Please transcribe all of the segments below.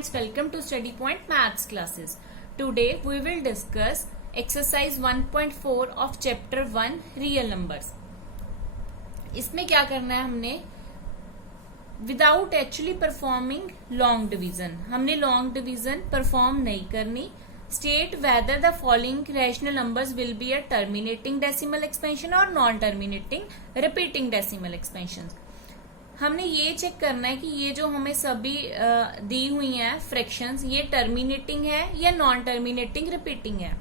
students, welcome to Study Point Maths classes. Today we will discuss exercise 1.4 of chapter 1 real numbers. इसमें क्या करना है हमने without actually performing long division, हमने long division perform नहीं करनी. State whether the following rational numbers will be a terminating decimal expansion और non terminating repeating decimal expansion. हमने ये चेक करना है कि ये जो हमें सभी दी हुई हैं फ्रैक्शंस, ये टर्मिनेटिंग है या नॉन टर्मिनेटिंग रिपीटिंग है.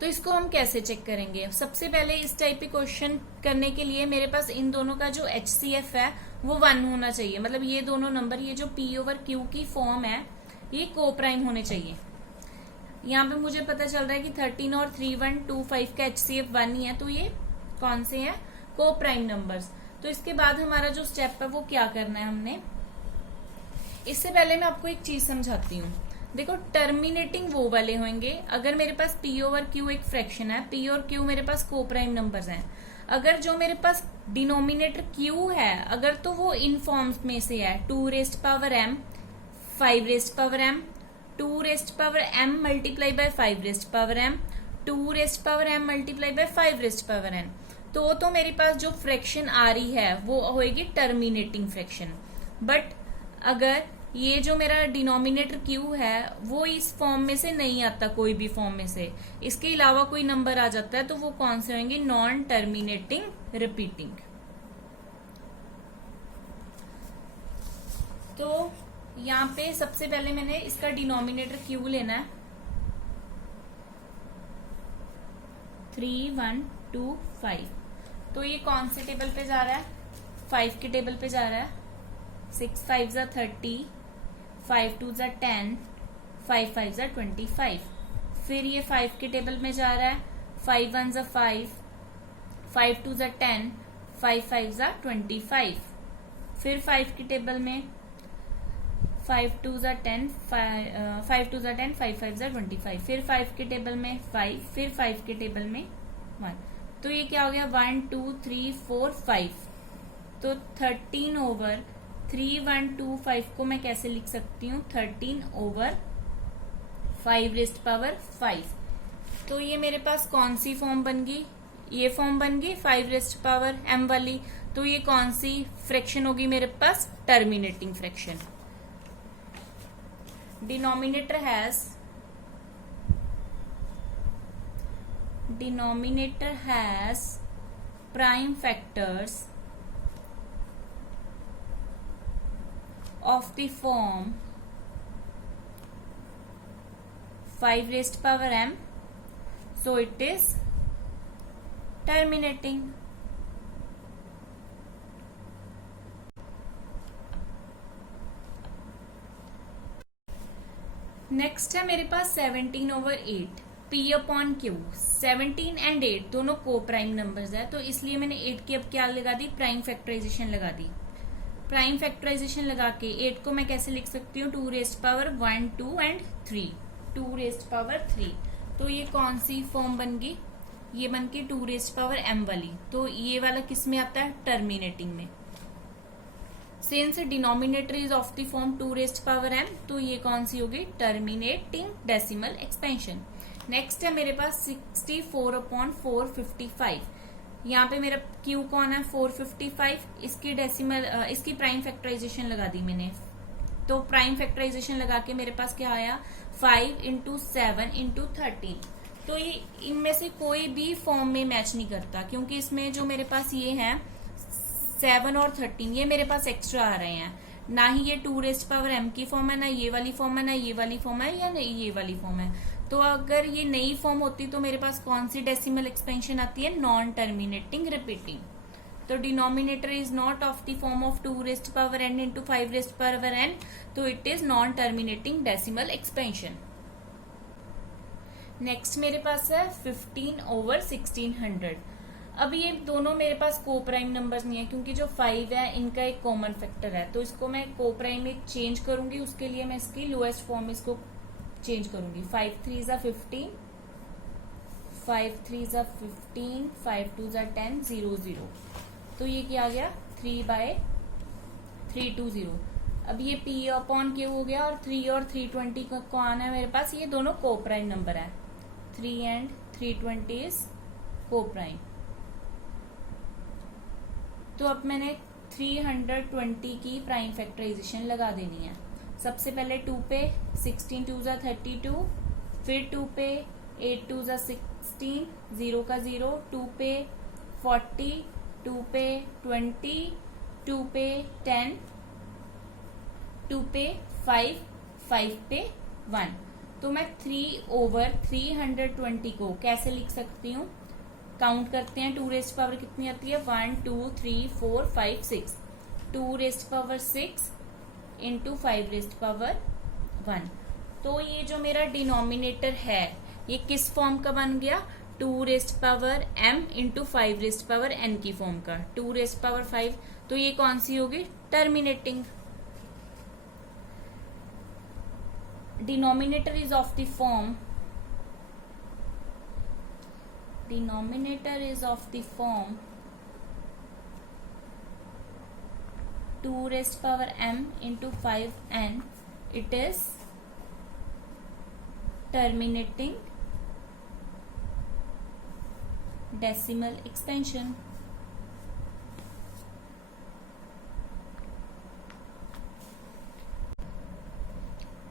तो इसको हम कैसे चेक करेंगे? सबसे पहले इस टाइप के क्वेश्चन करने के लिए मेरे पास इन दोनों का जो HCF है वो 1 होना चाहिए. मतलब ये दोनों नंबर, ये जो P/Q की फॉर्म है, ये को प्राइम होने चाहिए. यहाँ पे मुझे पता चल रहा है कि 13 और 3125 का HCF 1 ही है, तो ये कौन से हैं? को प्राइम नंबर्स. तो इसके बाद हमारा जो स्टेप है वो क्या करना है हमने. इससे पहले मैं आपको एक चीज समझाती हूँ. देखो, टर्मिनेटिंग वो वाले होंगे अगर मेरे पास P/Q एक फ्रैक्शन है, P और Q मेरे पास को प्राइम नंबर्स हैं. अगर जो मेरे पास डिनोमिनेटर Q है, अगर तो वो इन फॉर्म्स में से है 2m, 5m, 2m multiply by 5m, 2m multiply by 5n. तो मेरे पास जो फ्रैक्शन आ रही है वो होगी टर्मिनेटिंग फ्रैक्शन. बट अगर ये जो मेरा डिनोमिनेटर Q है वो इस फॉर्म में से नहीं आता, कोई भी फॉर्म में से इसके अलावा कोई नंबर आ जाता है, तो वो कौन से होंगे? Non terminating repeating. तो यहाँ पे सबसे पहले मैंने इसका डिनोमिनेटर Q लेना है. 3, 1, 2, 5. तो ये कौन से टेबल पे जा रहा है? 5 के टेबल पे जा रहा है. 6 5 जा 30, 5 2 जा 10, 5 5 जा 25. फिर ये 5 के टेबल में जा रहा है. 5 1 जा 5, 5 2 जा 10, 5 5 जा 25. फिर 5 के टेबल में 5 2 जा 10, 5 2 जा 10, 5 5 जा 25. फिर 5 के टेबल में 5, फिर 5 के टेबल में 1. तो ये क्या हो गया? 1 2 3 4 5. तो 13/3/125 को मैं कैसे लिख सकती हूँ? 13/5^5. तो ये मेरे पास कौन सी फॉर्म बन गई? ये फॉर्म बन गई 5m वाली. तो ये कौन सी फ्रैक्शन होगी मेरे पास? Terminating fraction. Denominator has prime factors of the form 5m, so it is terminating. Next है मेरे पास 17/8 P/Q. 17 and 8 दोनों को प्राइम नंबर्स है, तो इसलिए मैंने 8 की अब क्या लगा दी? प्राइम फैक्टराइजेशन लगा दी. प्राइम फैक्टराइजेशन लगा के 8 को मैं कैसे लिख सकती हूँ? 2^1, 2 and 3. 2^3. तो ये कौन सी फॉर्म बन गई? ये बन के 2m वाली. तो ये वाला किस में आता है? टर्मिनेटिंग में. Since denominator is of the form 2m, तो ये कौन सी होगी? Terminating decimal expansion. नेक्स्ट है मेरे पास 64/455. यहाँ पे मेरा Q कौन है? 455. इसकी डेसिमल इसकी प्राइम फैक्टराइजेशन लगा दी मैंने. तो प्राइम फैक्टराइजेशन लगा के मेरे पास क्या आया? 5 × 7 × 13. तो ये इनमें से कोई भी फॉर्म में मैच नहीं करता, क्योंकि इसमें जो मेरे पास ये है 7 और 13, ये मेरे पास एक्स्ट्रा आ रहे हैं. ना ही ये 2m की फॉर्म है, ना ये वाली फॉर्म है, ना ये वाली फॉर्म है, या नहीं ये वाली फॉर्म है. तो अगर ये नई फॉर्म होती तो मेरे पास कौन सी डेसिमल एक्सपेंशन आती है? Non terminating repeating. तो denominator is not of the form of 2n × 5n, तो it is non terminating decimal expansion. Next मेरे पास है 15/1600. अब ये दोनों मेरे पास को प्राइम नंबर्स नहीं है, क्योंकि जो 5 है इनका एक कॉमन फैक्टर है. तो इसको मैं को प्राइम में चेंज करूंगी. उसके लिए मैं इसकी लोएस्ट फॉर्म इसको चेंज करूंगी. 5 3 जा 15, 5 3 जा 15, 5 2 जा 10, 0 0. तो ये क्या आ गया? 3/320. अब ये p अपॉन q हो गया और 3 और 320 को आना है मेरे पास, ये दोनों को प्राइम नंबर है, 3 and 320 इज को प्राइम। तो अब मैंने 320 की प्राइम फैक्टराइजेशन लगा देनी है। सबसे पहले 2 पे 16 2 जा 32, फिर 2 पे 8 2 जा 16, 0 का 0, 2 पे 40, 2 पे 20, 2 पे 10, 2 पे 5, 5 पे 1। तो मैं 3/320 को कैसे लिख सकती हूँ? काउंट करते हैं, 2 रेस्ट पावर कितनी आती है? 1 2 3 4 5 6, 2 rest power 6 into 5 rest power 1। तो ये जो मेरा डिनोमिनेटर है ये किस फॉर्म का बन गया? 2 rest power m into 5 rest power n की फॉर्म का, 2 रेस्ट पावर 5। तो ये कौन सी होगी? Terminating. Denominator is of the form, denominator is of the form 2 rest power m into 5n, it is terminating decimal expansion।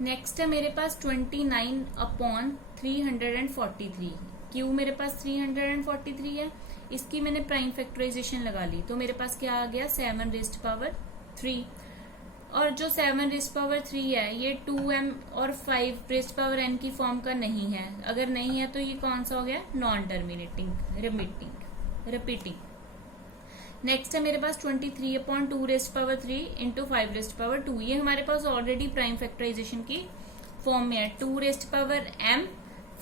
Next है मेरे पास 29/343। Q मेरे पास 343 है, इसकी मैंने प्राइम फैक्टराइजेशन लगा ली, तो मेरे पास क्या आ गया? 7 रेस्ट पावर 3। और जो 7 रेस्ट पावर 3 है ये 2m और 5 रेस्ट पावर n की फॉर्म का नहीं है। अगर नहीं है तो ये कौन सा हो गया? Non terminating, repeating. नेक्स्ट है मेरे पास 23/2 rest power 3 into 5 rest power 2। ये हमारे पास ऑलरेडी प्राइम फैक्टराइजेशन की फॉर्म में है। 2 rest power m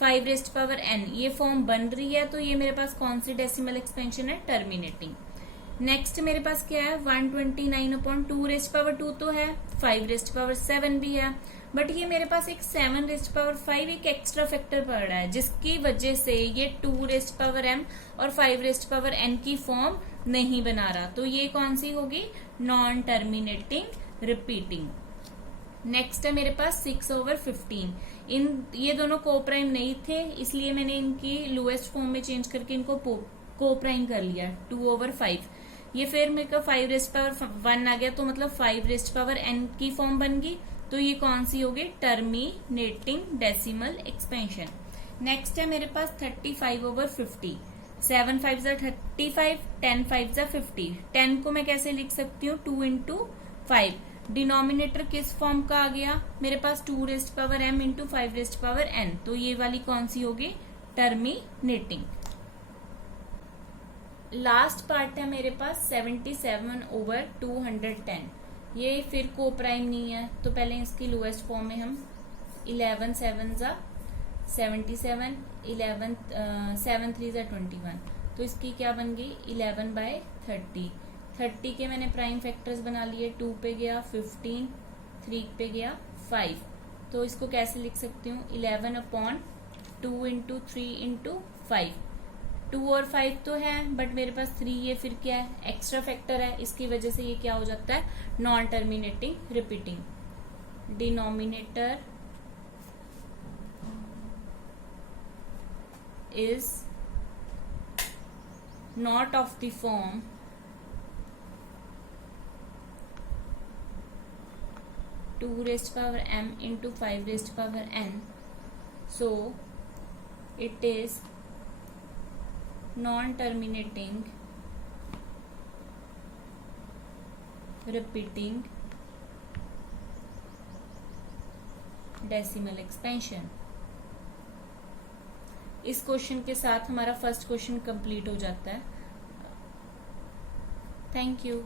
5 rest power n, ये फॉर्म बन रही है, तो ये मेरे पास कौन सी डेसिमल एक्सपेंशन है? टर्मिनेटिंग। नेक्स्ट मेरे पास क्या है? 129/2 रेस्ट पावर 2 तो है, 5 रेस्ट पावर 7 भी है, बट ये मेरे पास एक 7 रेस्ट पावर 5 एक एक्स्ट्रा फैक्टर पड़ रहा है, जिसकी वजह से ये 2 रेस्ट पावर m और 5 रेस्ट पावर n की फॉर्म नहीं बना रहा। तो ये कौन सी होगी? Non terminating repeating. नेक्स्ट है मेरे पास 6/15। ये दोनों को प्राइम नहीं थे, इसलिए मैंने इनकी लोएस्ट फॉर्म में चेंज करके इनको को प्राइम कर लिया, 2/5। ये फिर मेरे को 5 रेस्ट पावर 1 आ गया, तो मतलब 5 रेस्ट पावर n की फॉर्म बन गई। तो ये कौन सी होगी? Terminating decimal expansion. नेक्स्ट है मेरे पास 35/50। 7 5 जा 35, 10 5 जा 50। 10 को मैं कैसे लिख सकती हूँ? 2 इंटू 5। डिनोमिनेटर किस फॉर्म का आ गया मेरे पास? 2 rest power m into 5 rest power n। तो ये वाली कौन सी होगी? टर्मिनेटिंग। लास्ट पार्ट है मेरे पास 77/210। ये फिर को प्राइम नहीं है, तो पहले इसकी लोएस्ट फॉर्म में हम 11 7 जा 77, 11 7 3 जा 21। तो इसकी क्या बन गई? 11/30। 30 के मैंने प्राइम फैक्टर्स बना लिए, 2 पे गया 15, 3 पे गया 5। तो इसको कैसे लिख सकती हूँ? 11/2 इंटू 3 इंटू 5। 2 और 5 तो है, बट मेरे पास 3 ये फिर क्या है? एक्स्ट्रा फैक्टर है, इसकी वजह से ये क्या हो जाता है? Non terminating repeating. Denominator is not of the form 2 rest power m into 5 rest power n, so it is non-terminating repeating decimal expansion। इस क्वेश्चन के साथ हमारा फर्स्ट क्वेश्चन कंप्लीट हो जाता है। Thank you.